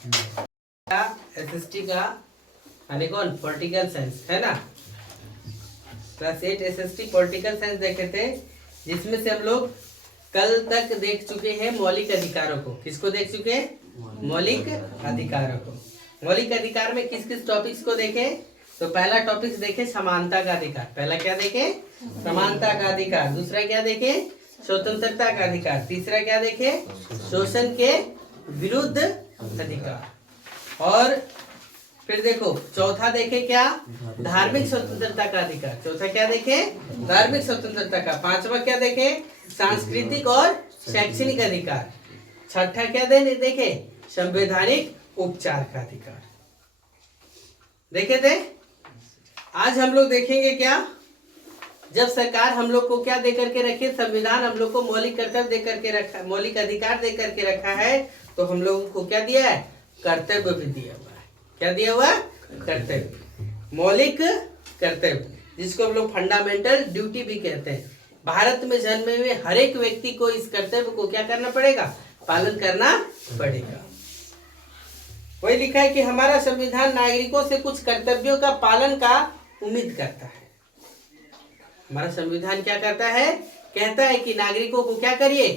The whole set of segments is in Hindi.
एसएसटी का यानी कौन पॉलिटिकल साइंस है ना। क्लास 8 एसएसटी पॉलिटिकल साइंस देखे थे, जिसमें से हम लोग कल तक देख चुके हैं मौलिक अधिकारों को। किसको देख चुके हैं? मौलिक अधिकारों को। मौलिक अधिकार में किस किस टॉपिक्स को देखे? तो पहला टॉपिक देखे समानता का अधिकार। पहला क्या देखे? समानता का अधिकार। दूसरा क्या देखे? स्वतंत्रता का अधिकार। तीसरा क्या देखे? शोषण के विरुद्ध अधिकार। और फिर देखो चौथा देखे क्या? धार्मिक स्वतंत्रता का अधिकार। चौथा क्या देखे? धार्मिक स्वतंत्रता का। पांचवा क्या देखे? सांस्कृतिक और शैक्षणिक अधिकार। छठा क्या देखे? संवैधानिक उपचार का अधिकार। देखे थे। आज हम लोग देखेंगे क्या? जब सरकार हम लोग को क्या दे करके रखे? संविधान हम लोग को मौलिक कर्तव्य दे करके रखा, मौलिक अधिकार दे करके रखा है, तो हम लोगों को क्या दिया है? कर्तव्य भी दिया हुआ है। क्या दिया हुआ? कर्तव्य, मौलिक कर्तव्य, जिसको हम लोग फंडामेंटल ड्यूटी भी कहते हैं। भारत में जन्मे हुए हर एक व्यक्ति को इस कर्तव्य को क्या करना पड़ेगा? पालन करना पड़ेगा। वही लिखा है कि हमारा संविधान नागरिकों से कुछ कर्तव्यों का पालन का उम्मीद करता है। हमारा संविधान क्या करता है? कहता है कि नागरिकों को क्या करिए?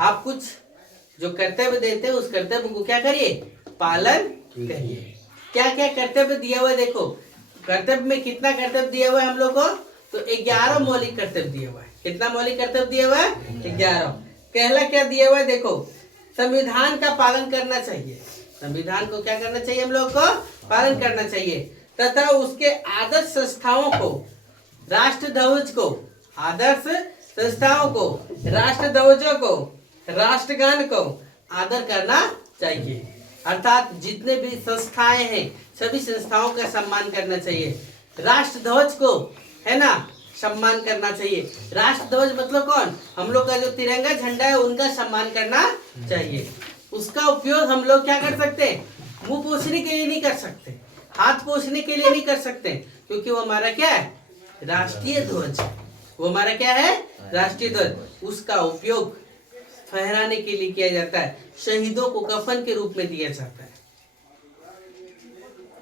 आप कुछ जो कर्तव्य देते हैं उस कर्तव्य को क्या करिए? पालन करिए। क्या क्या कर्तव्य दिया हुआ है? देखो कर्तव्य में कितना कर्तव्य दिया हुआ है हम लोग को? तो 11 मौलिक कर्तव्य दिया हुआ है। कितना मौलिक कर्तव्य दिया हुआ है? 11। पहला क्या दिया हुआ है? देखो संविधान का पालन करना चाहिए। संविधान को क्या करना चाहिए? हम लोग को पालन करना चाहिए, तथा उसके आदर्श संस्थाओं को, राष्ट्र ध्वज को, आदर्श संस्थाओं को, राष्ट्र ध्वजों को, राष्ट्रगान को आदर करना चाहिए। अर्थात जितने भी संस्थाएं हैं सभी संस्थाओं का सम्मान करना चाहिए। राष्ट्र ध्वज को है ना सम्मान करना चाहिए। राष्ट्र ध्वज मतलब कौन? हम लोग का जो तिरंगा झंडा है उनका सम्मान करना चाहिए। उसका उपयोग हम लोग क्या कर सकते हैं? मुंह पोछने के लिए नहीं कर सकते, हाथ पोछने के लिए नहीं कर सकते, क्योंकि वो हमारा क्या है? राष्ट्रीय ध्वज। वो हमारा क्या है? राष्ट्रीय ध्वज। उसका उपयोग फहराने के लिए किया जाता है। शहीदों को कफन के रूप में दिया जाता है,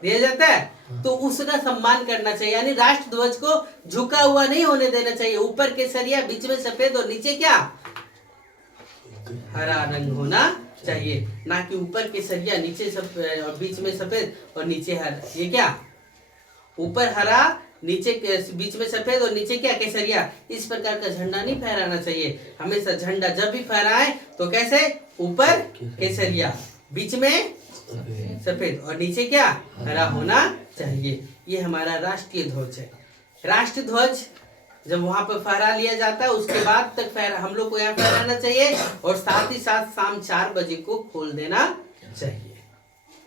दिया जाता है, तो उसका सम्मान करना चाहिए। यानी राष्ट्र ध्वज को झुका हुआ नहीं होने देना चाहिए। ऊपर केसरिया, बीच में सफेद और नीचे क्या? हरा रंग होना चाहिए, ना कि ऊपर केसरिया नीचे और बीच में सफेद और नीचे हरा। ये क्या? ऊपर हरा, नीचे बीच में सफेद और नीचे क्या? केसरिया। इस प्रकार का झंडा नहीं फहराना चाहिए। हमेशा झंडा जब भी फहराए तो कैसे? ऊपर केसरिया, बीच में सफेद और नीचे क्या? हरा होना चाहिए। ये हमारा राष्ट्रीय ध्वज है। राष्ट्रीय ध्वज जब वहां पर फहरा लिया जाता है उसके बाद तक हम लोग को यहाँ फहराना चाहिए, और साथ ही साथ शाम 4 बजे को खोल देना चाहिए।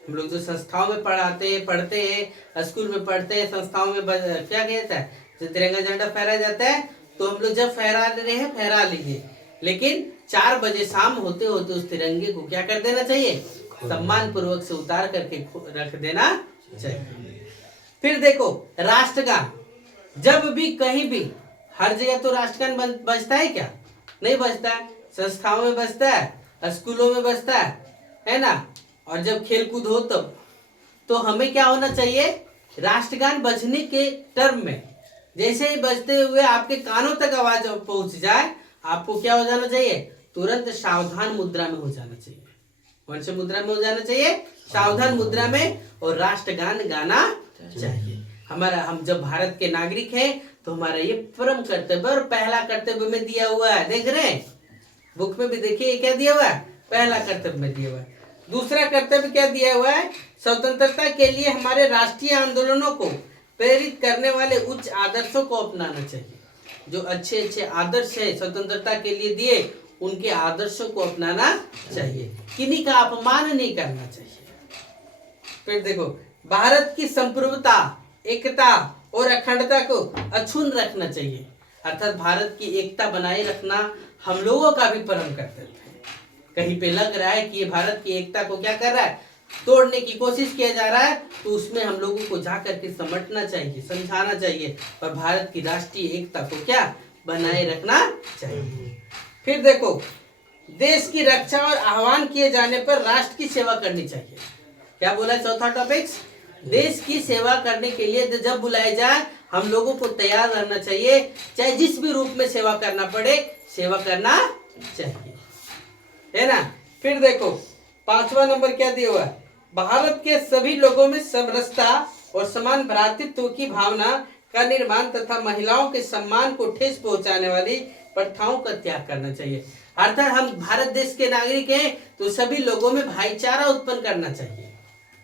हम लोग जो संस्थाओं में पढ़ते हैं, स्कूल में पढ़ते हैं, संस्थाओं में क्या कहता है? जो तिरंगा झंडा फहराया जाता है, तो हम लोग जब फहरा रहे हैं फहरा लीजिए, लेकिन 4 बजे शाम होते होते उस तिरंगे को क्या कर देना चाहिए? सम्मान पूर्वक से उतार करके रख देना चाहिए। फिर देखो राष्ट्रगान, जब भी कहीं भी हर जगह तो राष्ट्रगान बजता है क्या? नहीं बजता है। संस्थाओं में बजता है, स्कूलों में बजता है ना। और जब खेल कूद हो तो हमें क्या होना चाहिए? राष्ट्रगान बजने के टर्म में जैसे ही बजते हुए आपके कानों तक आवाज पहुंच जाए, आपको क्या हो जाना चाहिए? तुरंत सावधान मुद्रा में हो जाना चाहिए। कौन सी मुद्रा में हो जाना चाहिए? सावधान मुद्रा में, और राष्ट्रगान गाना चाहिए। हम जब भारत के नागरिक हैं तो हमारा ये परम कर्तव्य और पहला कर्तव्य में दिया हुआ है। देख रहे हैं बुक में भी, देखिए क्या दिया हुआ है? पहला कर्तव्य में दिया हुआ है। दूसरा कर्तव्य क्या दिया हुआ है? स्वतंत्रता के लिए हमारे राष्ट्रीय आंदोलनों को प्रेरित करने वाले उच्च आदर्शों को अपनाना चाहिए। जो अच्छे अच्छे आदर्श है स्वतंत्रता के लिए दिए, उनके आदर्शों को अपनाना चाहिए। किन्हीं का अपमान नहीं करना चाहिए। फिर देखो भारत की संप्रभुता, एकता और अखंडता को अक्षुण्ण रखना चाहिए। अर्थात भारत की एकता बनाए रखना हम लोगों का भी परम कर्तव्य है। कहीं पे लग रहा है कि ये भारत की एकता को क्या कर रहा है? तोड़ने की कोशिश किया जा रहा है, तो उसमें हम लोगों को जा करके समझना चाहिए, समझाना चाहिए, और भारत की राष्ट्रीय एकता को क्या बनाए रखना चाहिए। फिर देखो देश की रक्षा और आह्वान किए जाने पर राष्ट्र की सेवा करनी चाहिए। क्या बोला चौथा टॉपिक, देश की सेवा करने के लिए जब बुलाया जाए हम लोगों को तैयार रहना चाहिए, चाहे जिस भी रूप में सेवा करना पड़े सेवा करना चाहिए, है ना। फिर देखो 5वां नंबर क्या दिया हुआ है, भारत के सभी लोगों में समरसता और समान भ्रातृत्व की भावना का निर्माण तथा महिलाओं के सम्मान को ठेस पहुंचाने वाली प्रथाओं का त्याग करना चाहिए। अर्थात हम भारत देश के नागरिक हैं तो सभी लोगों में भाईचारा उत्पन्न करना चाहिए।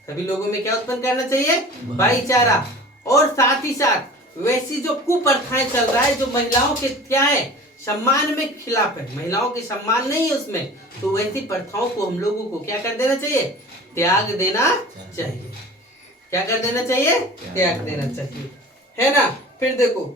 सभी लोगों में क्या उत्पन्न करना चाहिए, भाईचारा। और साथ ही साथ वैसी जो कुप्रथाएं चल रहा है जो महिलाओं के क्या है, सम्मान में खिलाफ है, महिलाओं के सम्मान नहीं है उसमें, तो वैसी प्रथाओं को हम लोगों को क्या कर देना चाहिए, त्याग देना चाहिए। क्या कर देना चाहिए, त्याग देना चाहिए, है ना। फिर देखो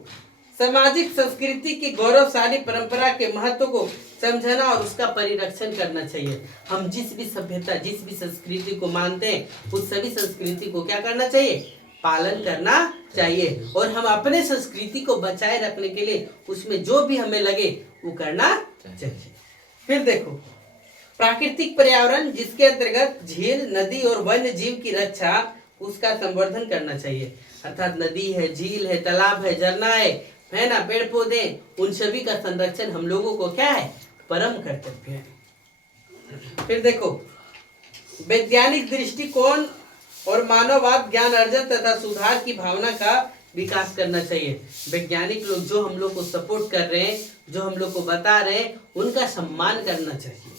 सामाजिक संस्कृति की गौरवशाली परंपरा के महत्व को समझना और उसका परिरक्षण करना चाहिए। हम जिस भी सभ्यता जिस भी संस्कृति को मानते हैं उस सभी संस्कृति को क्या करना चाहिए, पालन करना चाहिए। और हम अपने संस्कृति को बचाए रखने के लिए उसमें जो भी हमें लगे वो करना चाहिए। फिर देखो प्राकृतिक पर्यावरण जिसके अंतर्गत झील, नदी और वन्य जीव की रक्षा उसका संवर्धन करना चाहिए। अर्थात नदी है, झील है, तालाब है, झरना है ना, पेड़ पौधे, उन सभी का संरक्षण हम लोगों को क्या है, परम कर्तव्य है। फिर देखो वैज्ञानिक दृष्टिकोण और मानववाद ज्ञान अर्जन तथा सुधार की भावना का विकास करना चाहिए। वैज्ञानिक लोग जो हम लोग को सपोर्ट कर रहे हैं, जो हम लोग को बता रहे हैं, उनका सम्मान करना चाहिए।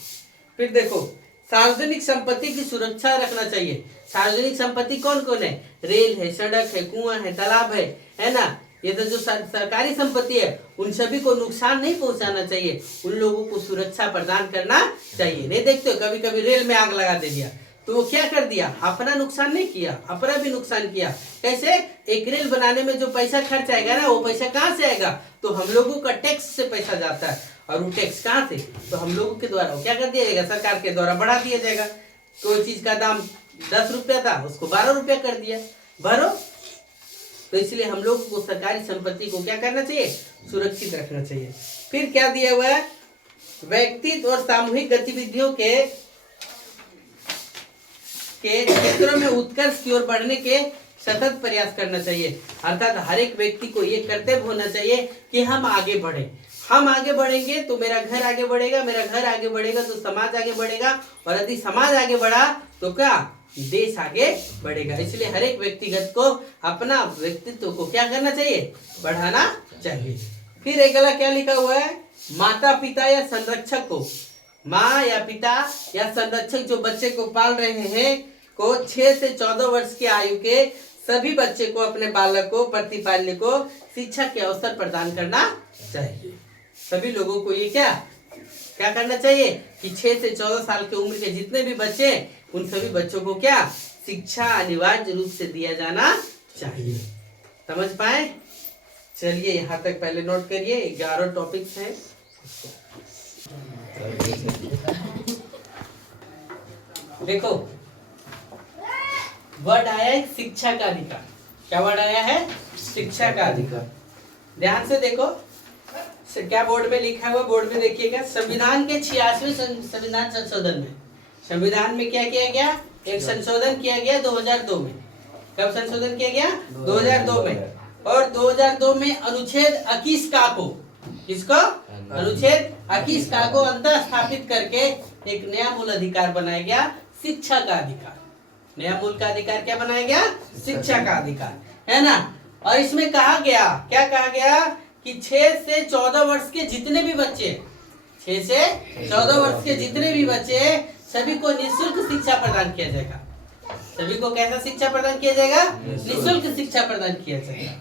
फिर देखो सार्वजनिक संपत्ति की सुरक्षा रखना चाहिए। सार्वजनिक संपत्ति कौन कौन है, रेल है, सड़क है, कुआं है, तालाब है ना, ये तो जो सरकारी संपत्ति है उन सभी को नुकसान नहीं पहुंचाना चाहिए, उन लोगों को सुरक्षा प्रदान करना चाहिए। नहीं देखते हो कभी कभी रेल में आग लगा दे दिया तो वो क्या कर दिया, अपना नुकसान नहीं किया, अपना भी नुकसान किया। कैसे, एक रेल बनाने में जो पैसा खर्च आएगा ना वो पैसा कहाँ से आएगा, तो हम लोगों का टैक्स से पैसा जाता है, और वो टैक्स कहाँ से, तो हम लोगों के द्वारा क्या कर दिया जाएगा, सरकार के द्वारा बढ़ा दिया जाएगा। कोई चीज का दाम 10 रुपया था उसको 12 रुपया कर दिया, भरो। तो इसलिए हम लोगों को सरकारी संपत्ति को क्या करना चाहिए, सुरक्षित रखना चाहिए। फिर क्या दिया हुआ है, व्यक्तित्व और सामूहिक गतिविधियों के क्षेत्रों में उत्कर्ष की ओर बढ़ने के सतत प्रयास करना चाहिए। अर्थात हर एक व्यक्ति को ये कर्तव्य होना चाहिए कि हम आगे बढ़े, हम आगे बढ़ेंगे तो मेरा घर आगे बढ़ेगा, मेरा घर आगे बढ़ेगा तो समाज आगे बढ़ेगा, और यदि समाज आगे बढ़ा तो क्या, देश आगे बढ़ेगा। इसलिए हर एक व्यक्तिगत को अपना व्यक्तित्व को क्या करना चाहिए, बढ़ाना चाहिए। फिर अगला क्या लिखा हुआ है, माता पिता या संरक्षक को, माँ या पिता या संरक्षक जो बच्चे को पाल रहे हैं को 6 से 14 वर्ष की आयु के सभी बच्चे को, अपने बालक को, प्रतिपाल्य को शिक्षा के अवसर प्रदान करना चाहिए। सभी लोगों को ये क्या करना चाहिए कि 6 से 14 साल की उम्र के जितने भी बच्चे, उन सभी बच्चों को क्या, शिक्षा अनिवार्य रूप से दिया जाना चाहिए। समझ पाए? चलिए यहाँ तक पहले नोट करिए, 11 टॉपिक्स हैं। देखो वर्ड आया है शिक्षा का अधिकार। क्या वर्ड आया है, शिक्षा का अधिकार। ध्यान से देखो क्या बोर्ड में लिखा हुआ, बोर्ड में देखिएगा। संविधान के 86वें संविधान संशोधन में, संविधान में क्या किया गया, एक संशोधन किया गया 2002 में। कब संशोधन किया गया, 2002 में। और 2002 में अनुच्छेद 21 का को, किसको, अनुच्छेद 21 का को अंतर स्थापित करके एक नया मूल अधिकार बनाया गया, शिक्षा का अधिकार। नया मूल का अधिकार क्या बनाया गया, शिक्षा का अधिकार, है ना। और इसमें कहा गया, क्या कहा गया कि 6 से 14 वर्ष के जितने भी बच्चे, 6 से 14 वर्ष के जितने भी बच्चे, सभी को निःशुल्क शिक्षा प्रदान किया जाएगा। सभी को कैसा शिक्षा प्रदान किया जाएगा, निःशुल्क शिक्षा प्रदान किया जाएगा।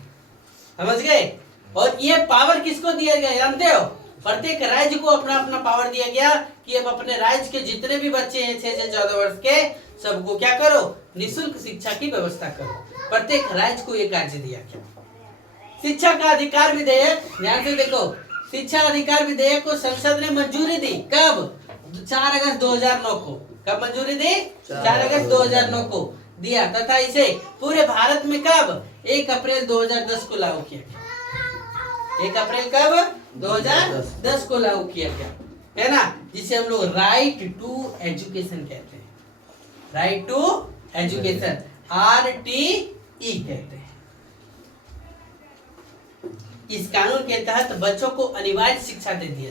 समझ गए? और ये पावर किसको दिया गया जानते हो, प्रत्येक राज्य को अपना अपना पावर दिया गया कि अब अपने राज्य के जितने भी बच्चे हैं 6 से 14 वर्ष के, सबको क्या करो, निःशुल्क शिक्षा की व्यवस्था करो। प्रत्येक राज्य को ये कार्य दिया गया। शिक्षा का अधिकार विधेयक, ध्यान से देखो, शिक्षा अधिकार विधेयक को संसद ने मंजूरी दी। कब, 4 अगस्त 2009 को। कब मंजूरी दी, 4 अगस्त 2009 को दिया, तथा इसे पूरे भारत में कब, 1 अप्रैल 2010 को लागू किया गया। 1 अप्रैल कब, 2010 को लागू किया गया, है ना। जिसे हम लोग राइट टू एजुकेशन कहते हैं, राइट टू एजुकेशन, RTE कहते हैं। इस कानून के तहत बच्चों को अनिवार्य शिक्षा दे दिया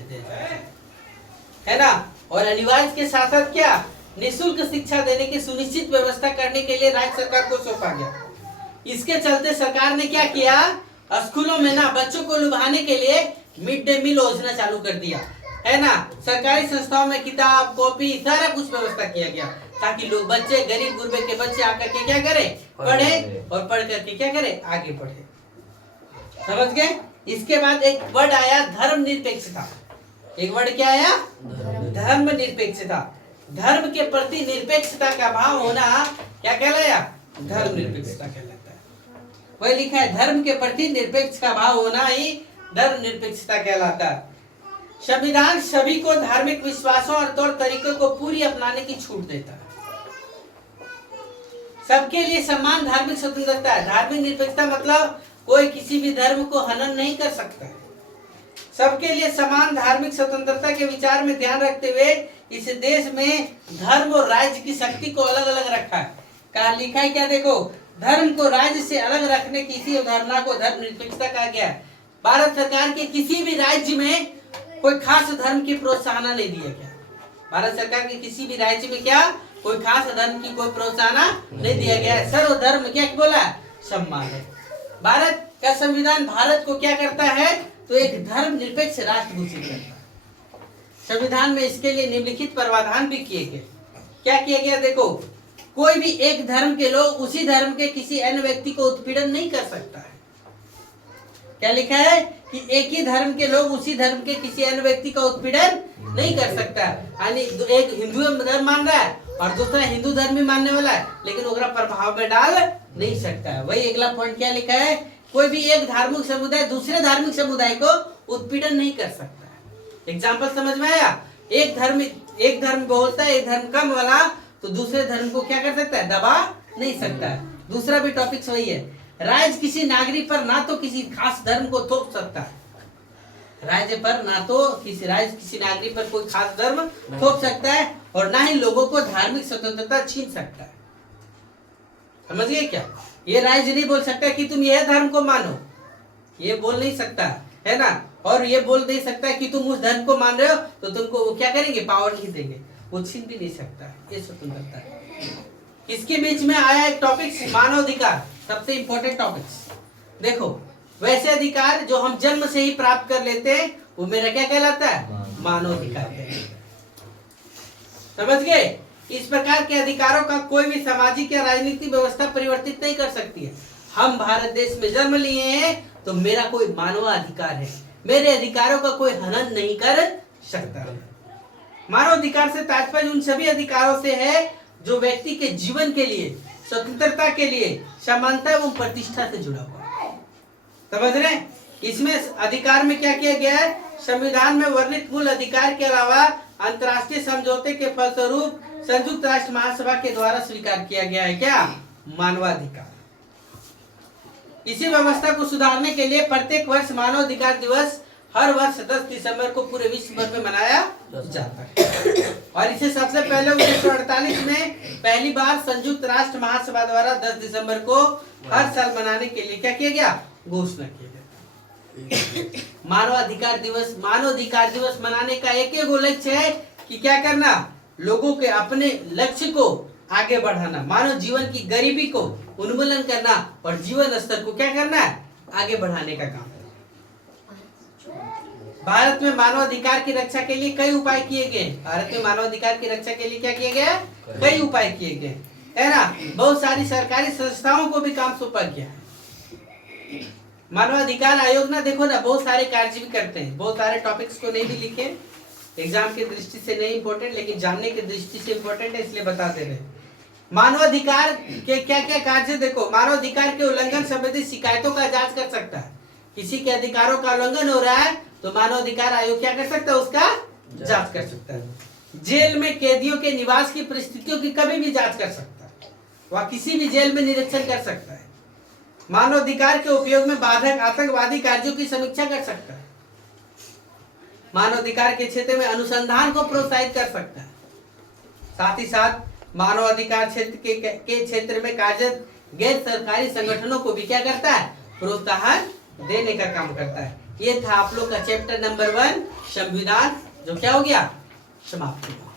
है ना, और अनिवार्य के साथ साथ क्या निःशुल्क शिक्षा देने की सुनिश्चित व्यवस्था करने के लिए राज्य सरकार को सौंपा गया। इसके चलते सरकार ने क्या किया, स्कूलों में ना बच्चों को लुभाने के लिए मिड डे मील योजना चालू कर दिया है ना। सरकारी संस्थाओं में किताब कॉपी सारा कुछ व्यवस्था किया गया ताकि लोग बच्चे गरीब गुरबे के बच्चे आकर के क्या करें, पढ़े, और पढ़ करके क्या करें, आगे बढ़े। समझ गए। इसके बाद एक वर्ड आया धर्मनिरपेक्षता। एक वर्ड क्या आया, धर्मनिरपेक्षता। धर्म के प्रति निरपेक्षता का भाव होना क्या कहलाया, धर्मनिरपेक्षता कहलाता है। वही लिखा है, धर्म के प्रति निरपेक्ष का भाव होना ही धर्मनिरपेक्षता कहलाता है। संविधान सभी को धार्मिक विश्वासों और तौर तरीकों को पूरी अपनाने की छूट देता है। सबके लिए समान धार्मिक स्वतंत्रता है। धार्मिक निरपेक्षता मतलब कोई किसी भी धर्म को हनन नहीं कर सकता है। सबके लिए समान धार्मिक स्वतंत्रता के विचार में ध्यान रखते हुए इस देश में धर्म और राज्य की शक्ति को अलग अलग रखा है। कहा लिखा है क्या, देखो, धर्म को राज्य से अलग रखने की इसी अवधारणा को धर्मनिरपेक्षता कहा गया है। भारत सरकार के किसी भी राज्य में कोई खास धर्म की प्रोत्साहन नहीं दिया गया। भारत सरकार के किसी भी राज्य में क्या कोई खास धर्म की कोई प्रोत्साहन नहीं दिया गया है। सर्वधर्म क्या बोला, सम्मान है। भारत का संविधान भारत को क्या करता है, तो एक धर्मनिरपेक्ष राष्ट्र घोषित करता है। संविधान में इसके लिए निम्नलिखित प्रावधान भी किए गए। क्या किया गया, देखो, कोई भी एक धर्म के लोग उसी धर्म के किसी अन्य व्यक्ति को उत्पीड़न नहीं कर सकता है। क्या लिखा है कि एक ही धर्म के लोग उसी धर्म के किसी अन्य व्यक्ति का उत्पीड़न नहीं कर सकता। यानी एक हिंदू धर्म मान रहा है और दूसरा हिंदू धर्म ही मानने वाला है, लेकिन ओकरा प्रभाव में डाल नहीं सकता है। वही अगला पॉइंट क्या लिखा है, कोई भी एक धार्मिक समुदाय दूसरे धार्मिक समुदाय को उत्पीड़न नहीं कर सकता है। एग्जाम्पल समझ में आया, एक धर्म बोलता है, एक धर्म कम वाला तो दूसरे धर्म को क्या कर सकता है, दबा नहीं सकता है। दूसरा भी टॉपिक वही है, राज्य किसी नागरिक पर ना तो किसी खास धर्म को थोप सकता है। राज्य पर ना तो किसी नागरिक पर कोई खास धर्म थोप सकता है और ना ही लोगों को धार्मिक स्वतंत्रता छीन सकता है। समझ गए क्या, ये राज्य नहीं बोल सकता कि तुम यह धर्म को मानो, ये बोल नहीं सकता है ना। और ये बोल नहीं सकता कि तुम उस धर्म को मान रहे हो तो तुमको वो क्या करेंगे, पावर नहीं देंगे, वो छीन भी नहीं सकता। ये स्वतंत्रता है। इसके बीच में आया एक टॉपिक मानवाधिकार, सबसे इंपॉर्टेंट टॉपिक्स। देखो, वैसे अधिकार जो हम जन्म से ही प्राप्त कर लेते हैं वो मेरा क्या कहलाता है, मानवाधिकार। समझ गए। इस प्रकार के अधिकारों का कोई भी सामाजिक या राजनीतिक व्यवस्था परिवर्तित नहीं कर सकती है। हम भारत देश में जन्म लिए हैं तो मेरा कोई मानवाधिकार है, मेरे अधिकारों का कोई हनन नहीं कर सकता। मानवाधिकार से तात्पर्य उन सभी अधिकारों से है जो व्यक्ति के जीवन के लिए, स्वतंत्रता के लिए, समानता एवं प्रतिष्ठा से जुड़ा हुआ है। समझ रहे हैं। इसमें अधिकार में क्या किया गया है, संविधान में वर्णित मूल अधिकार के अलावा अंतर्राष्ट्रीय समझौते के फलस्वरूप संयुक्त राष्ट्र महासभा के द्वारा स्वीकार किया गया है क्या, मानवाधिकार। इसी व्यवस्था को सुधारने के लिए प्रत्येक वर्ष मानवाधिकार दिवस हर वर्ष 10 दिसंबर को पूरे विश्व भर में मनाया जाता है। और इसे सबसे पहले 1948 में पहली बार संयुक्त राष्ट्र महासभा द्वारा 10 दिसंबर को हर साल मनाने के लिए क्या किया गया, घोषणा किया गया। मानवाधिकार दिवस मनाने का एक लक्ष्य है कि क्या करना, लोगों के अपने लक्ष्य को आगे बढ़ाना, मानव जीवन की गरीबी को उन्मूलन करना और जीवन स्तर को क्या करना है, आगे बढ़ाने का काम। भारत में मानवाधिकार की रक्षा के लिए कई उपाय किए गए। भारत में मानवाधिकार की रक्षा के लिए क्या किया गया, कई उपाय किए गए, है ना। बहुत सारी सरकारी संस्थाओं को भी काम सौंपा गया है। मानवाधिकार आयोग ना, देखो ना, बहुत सारे कार्य भी करते हैं। बहुत सारे टॉपिक्स को नहीं भी लिखे, एग्जाम की दृष्टि से नहीं इंपॉर्टेंट, लेकिन जानने की दृष्टि से इंपॉर्टेंट है, इसलिए बता दे रहे। मानवाधिकार के क्या क्या कार्य, देखो, मानवाधिकार के उल्लंघन संबंधी शिकायतों का जांच कर सकता है। किसी के अधिकारों का उल्लंघन हो रहा है तो मानवाधिकार आयोग क्या कर सकता है, उसका जांच कर सकता है। जेल में कैदियों के निवास की परिस्थितियों की कभी भी जांच कर सकता है, वह किसी भी जेल में निरीक्षण कर सकता है। मानवाधिकार के उपयोग में बाधक आतंकवादी कार्यों की समीक्षा कर सकता है। मानवाधिकार के क्षेत्र में अनुसंधान को प्रोत्साहित कर सकता है। साथ ही साथ मानव अधिकार क्षेत्र के क्षेत्र में कार्यरत गैर सरकारी संगठनों को भी क्या करता है, प्रोत्साहन देने का काम करता है। ये था आप लोग का चैप्टर नंबर 1 संविधान, जो क्या हो गया, समाप्त हुआ।